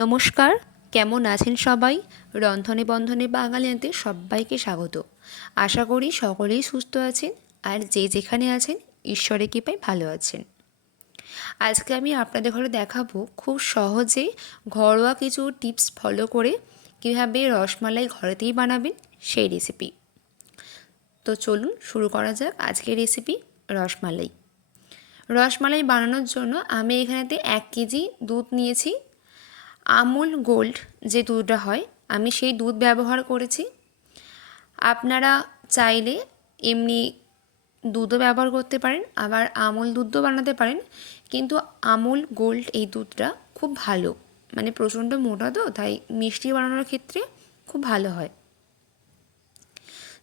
নমস্কার, কেমন আছেন সবাই? রন্ধনে বন্ধনে বাঙালিতে সবাইকে স্বাগত। আশা করি সকলেই সুস্থ আছেন আর যে যেখানে আছেন ঈশ্বরের কৃপায় ভালো আছেন। আজকে আমি আপনাদের ঘরে দেখাবো খুব সহজে ঘরোয়া কিছু টিপস ফলো করে কীভাবে রসমালাই ঘরেতেই বানাবেন সেই রেসিপি। তো চলুন শুরু করা যাক আজকের রেসিপি রসমালাই। রসমালাই বানানোর জন্য আমি এখানেতে 1 কেজি দুধ নিয়েছি। আমুল গোল্ড যে দুধটা হয় আমি সেই দুধ ব্যবহার করেছি। আপনারা চাইলে এমনি দুধও ব্যবহার করতে পারেন, আবার আমুল দুধও বানাতে পারেন, কিন্তু আমুল গোল্ড এই দুধটা খুব ভালো, মানে প্রচণ্ড মোটা তো, তাই মিষ্টি বানানোর ক্ষেত্রে খুব ভালো হয়।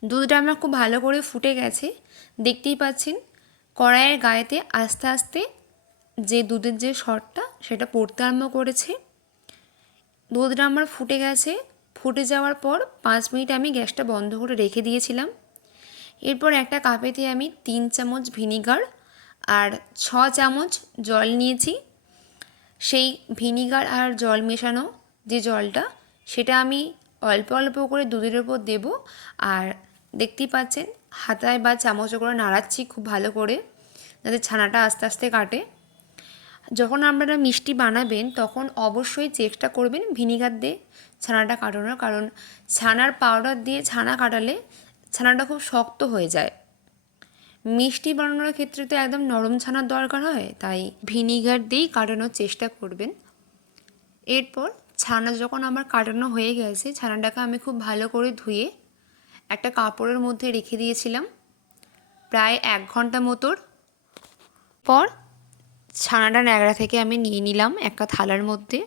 দুধটা আমার খুব ভালো করে ফুটে গেছে, দেখতেই পাচ্ছেন কড়াইয়ের গায়েতে আস্তে আস্তে যে দুধের যে সরটা সেটা পড়তে আরম্ভ করেছে। দুধটা আমার ফুটে গেছে, ফুটে যাওয়ার পর 5 মিনিট আমি গ্যাসটা বন্ধ করে রেখে দিয়েছিলাম। এরপর একটা কাপেতে আমি 3 চামচ ভিনিগার আর 6 চামচ জল নিয়েছি। সেই ভিনিগার আর জল মেশানো যে জলটা সেটা আমি অল্প অল্প করে দুধের ওপর দেব, আর দেখতেই পাচ্ছেন হাতায় বা চামচে করে নাড়াচ্ছি খুব ভালো করে, যাতে ছানাটা আস্তে আস্তে কাটে। যখন আপনারা মিষ্টি বানাবেন তখন অবশ্যই চেষ্টা করবেন ভিনিগার দিয়ে ছানাটা কাটানোর, কারণ ছানার পাউডার দিয়ে ছানা কাটালে ছানাটা খুব শক্ত হয়ে যায়। মিষ্টি বানানোর ক্ষেত্রে তো একদম নরম ছানার দরকার হয়, তাই ভিনিগার দিয়েই কাটানোর চেষ্টা করবেন। এরপর ছানা যখন আমার কাটানো হয়ে গেছে, ছানাটাকে আমি খুব ভালো করে ধুয়ে একটা কাপড়ের মধ্যে রেখে দিয়েছিলাম প্রায় 1 ঘন্টা মতোর পর। ছানাটা ন্যাকড়া থেকে আমি নিয়ে নিলাম একটা থালার মধ্যে,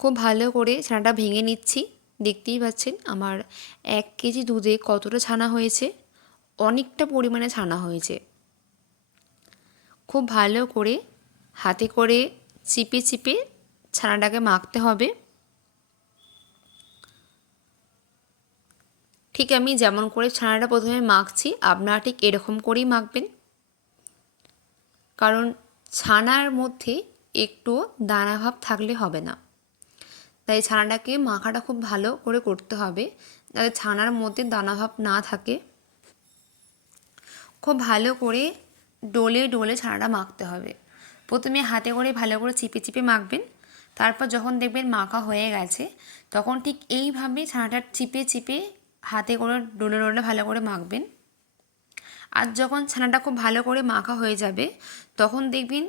খুব ভালো করে ছানাটা ভেঙে নিচ্ছি। দেখতেই পাচ্ছেন আমার 1 কেজি দুধে কতটা ছানা হয়েছে, অনেকটা পরিমাণে ছানা হয়েছে। খুব ভালো করে হাতে করে চিপে চিপে ছানাটাকে মাখতে হবে। ঠিক আমি যেমন করে ছানাটা প্রথমে মাখছি আপনারা ঠিক এরকম করেই মাখবেন, কারণ ছানার মধ্যে একটু দানাভাব থাকলে হবে না, তাই ছানাটাকে মাখাটা খুব ভালো করে করতে হবে যাতে ছানার মধ্যে দানাভাব না থাকে। খুব ভালো করে ডলে ডলে ছানাটা মাখতে হবে। প্রথমে হাতে করে ভালো করে চিপে চিপে মাখবেন, তারপর যখন দেখবেন মাখা হয়ে গেছে তখন ঠিক এইভাবে ছানাটা চিপে চিপে হাতে করে ডলে ডলে ভালো করে মাখবেন। আর যখন ছানাটা খুব ভালো করে মাখা হয়ে যাবে তখন দেখবেন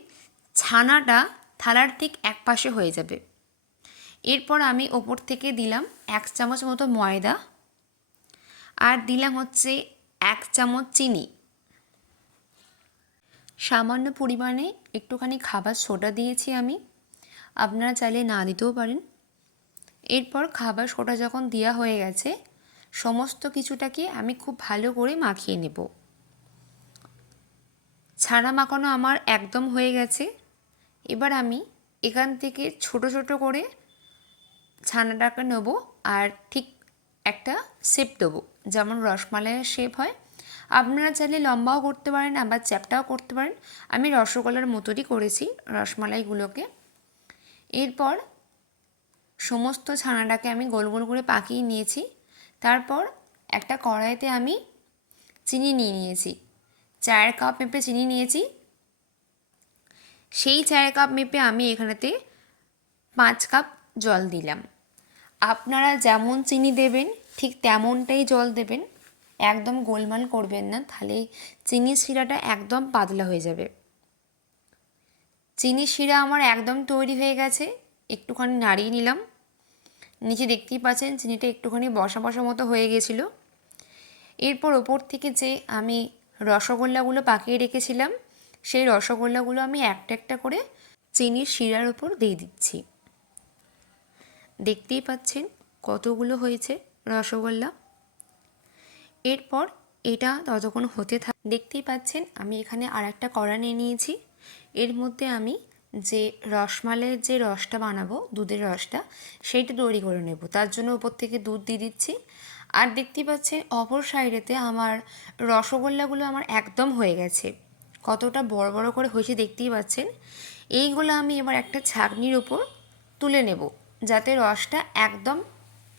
ছানাটা থালার ঠিক এক পাশে হয়ে যাবে। এরপর আমি ওপর থেকে দিলাম 1 চামচ মতো ময়দা আর দিলাম হচ্ছে 1 চামচ চিনি। সামান্য পরিমাণে একটুখানি খাবার সোডা দিয়েছি আমি, আপনারা চাইলে না দিতেও পারেন। এরপর খাবার সোডা যখন দেওয়া হয়ে গেছে সমস্ত কিছুটাকে আমি খুব ভালো করে মাখিয়ে নেব। ছানা মাখানো আমার একদম হয়ে গেছে। এবার আমি এখান থেকে ছোট ছোট করে ছানাটাকে নেব আর ঠিক একটা শেপ দেবো, যেমন রসমালাইয়ের শেপ হয়। আপনারা চাইলে লম্বাও করতে পারেন আবার চ্যাপ্টাও করতে পারেন। আমি রসগোল্লার মতোই করেছি রসমালাইগুলোকে। এরপর সমস্ত ছানাটাকে আমি গোল গোল করে পাকিয়ে নিয়েছি। তারপর একটা কড়াইতে আমি চিনি নিয়ে নিয়েছি, 4 কাপ মেপে চিনি নিয়েছি। সেই 4 কাপ মেপে আমি এখানেতে 5 কাপ জল দিলাম। আপনারা যেমন চিনি দেবেন ঠিক তেমনটাই জল দেবেন, একদম গোলমাল করবেন না, তাহলে চিনির শিরাটা একদম পাতলা হয়ে যাবে। চিনির শিরা আমার একদম তৈরি হয়ে গেছে, একটুখানি নাড়িয়ে নিলাম। নিচে দেখতেই পাচ্ছেন চিনিটা একটুখানি বসা বসা মতো হয়ে গেছিলো। এরপর ওপর থেকে যে আমি রসগোল্লাগুলো পাকিয়ে রেখেছিলাম সেই রসগোল্লাগুলো আমি একটা একটা করে চিনির শিরার ওপর দিয়ে দিচ্ছি। দেখতেই পাচ্ছেন কতগুলো হয়েছে রসগোল্লা। এরপর এটা ততক্ষণ হতে দেখতেই পাচ্ছেন আমি এখানে আর একটা কড়া নিয়ে নিয়েছি। এর মধ্যে আমি যে রসমালাইয়ের যে রসটা বানাবো, দুধের রসটা, সেইটা তৈরি করে নেব। তার জন্য উপর থেকে দুধ দিয়ে দিচ্ছি। আর দেখতেই পাচ্ছেন অপর সাইডেতে আমার রসগোল্লাগুলো আমার একদম হয়ে গেছে, কতটা বড় বড় করে হয়েছে দেখতেই পাচ্ছেন। এইগুলো আমি এবার একটা ছাঁকনির ওপর তুলে নেব। যাতে রসটা একদম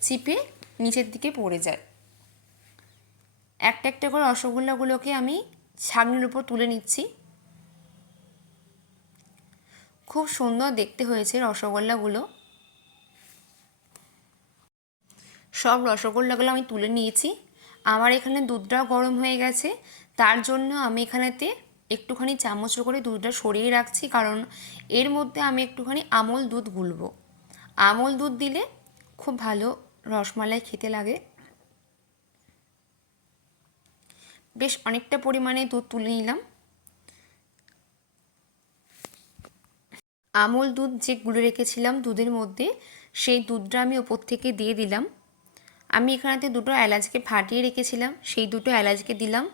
চিপে নিচের দিকে পড়ে যায়। একটা একটা করে রসগোল্লাগুলোকে আমি ছাঁকনির উপর তুলে নিচ্ছি। খুব সুন্দর দেখতে হয়েছে রসগোল্লাগুলো। সব রসগোল্লাগুলো আমি তুলে নিয়েছি। আমার এখানে দুধটাও গরম হয়ে গেছে, তার জন্য আমি এখানেতে একটুখানি চামচ করে দুধটা সরিয়ে রাখছি, কারণ এর মধ্যে আমি একটুখানি আমল দুধ গুলবো। আমল দুধ দিলে খুব ভালো রসমালাই খেতে লাগে। বেশ অনেকটা পরিমাণে দুধ তুলে নিলাম। আমল দুধ যে গুলে রেখেছিলাম দুধের মধ্যে, সেই দুধটা আমি ওপর থেকে দিয়ে দিলাম। আমি এখানেতে দুটো এলাচকে ফাটিয়ে রেখেছিলাম, সেই দুটো এলাচকে দিলাম,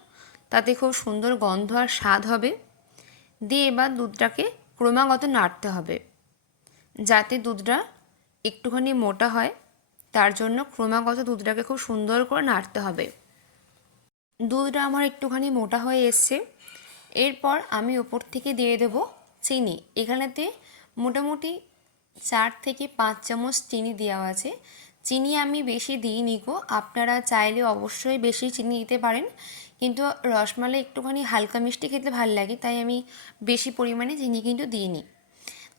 তাতে খুব সুন্দর গন্ধ আর স্বাদ হবে। দিয়ে এবার দুধটাকে ক্রমাগত নাড়তে হবে, যাতে দুধটা একটুখানি মোটা হয়। তার জন্য ক্রমাগত দুধটাকে খুব সুন্দর করে নাড়তে হবে। দুধটা আমার একটুখানি মোটা হয়ে এসছে। এরপর আমি ওপর থেকে দিয়ে দেব চিনি। এখানেতে মোটামুটি 4 থেকে 5 চামচ চিনি দেওয়া আছে। চিনি আমি বেশি দিইনি গো, আপনারা চাইলে অবশ্যই বেশি চিনি দিতে পারেন, কিন্তু রসমালাই একটুখানি হালকা মিষ্টি খেতে ভালো লাগে, তাই আমি বেশি পরিমাণে চিনি কিন্তু দিইনি।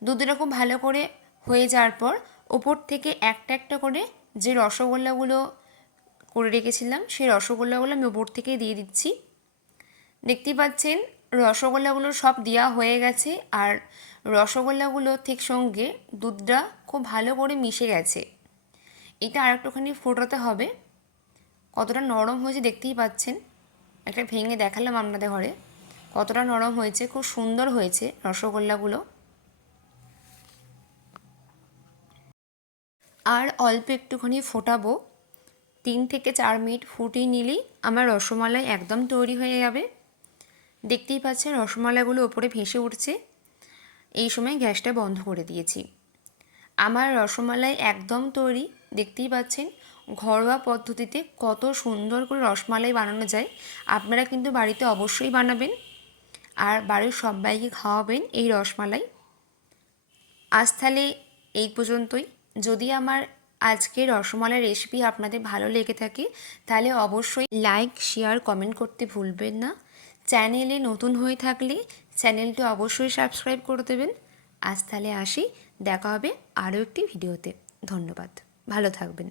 দুধটা খুব ভালো করে হয়ে যাওয়ার পর ওপর থেকে একটা একটা করে যে রসগোল্লাগুলো করে রেখেছিলাম, সেই রসগোল্লাগুলো আমি ওপর থেকে দিয়ে দিচ্ছি। দেখতেই পাচ্ছেন রসগোল্লাগুলো সব দেওয়া হয়ে গেছে, আর রসগোল্লাগুলো ঠিক সঙ্গে দুধটা খুব ভালো করে মিশে গেছে। এটা আর একটুখানি ফোটাতে হবে। কতটা নরম হয়েছে দেখতেই পাচ্ছেন, একটা ভেঙে দেখালাম আপনাদের ঘরে কতটা নরম হয়েছে। খুব সুন্দর হয়েছে রসগোল্লাগুলো। আর অল্প একটুখানি ফোটাবো, 3 থেকে 4 মিনিট ফুটিয়ে নিলেই আমার রসমালাই একদম তৈরি হয়ে যাবে। দেখতেই পাচ্ছেন রসমালাইগুলো ওপরে ভেসে উঠছে। এই সময় গ্যাসটা বন্ধ করে দিয়েছি। আমার রসমালাই একদম তৈরি। দেখতেই পাচ্ছেন ঘরোয়া পদ্ধতিতে কত সুন্দর করে রসমালাই বানানো যায়। আপনারা কিন্তু বাড়িতে অবশ্যই বানাবেন আর বাড়ির সবাইকে খাওয়াবেন এই রসমালাই। আজ তাহলে এই পর্যন্তই। যদি আমার আজকের রসমালাই রেসিপি আপনাদের ভালো লেগে থাকে, তাহলে অবশ্যই লাইক, শেয়ার, কমেন্ট করতে ভুলবেন না। চ্যানেলে নতুন হয়ে থাকলে চ্যানেলটি অবশ্যই সাবস্ক্রাইব করে দেবেন। আজ তাহলে আসি, দেখা হবে আরও একটি ভিডিওতে। ধন্যবাদ, ভালো থাকবেন।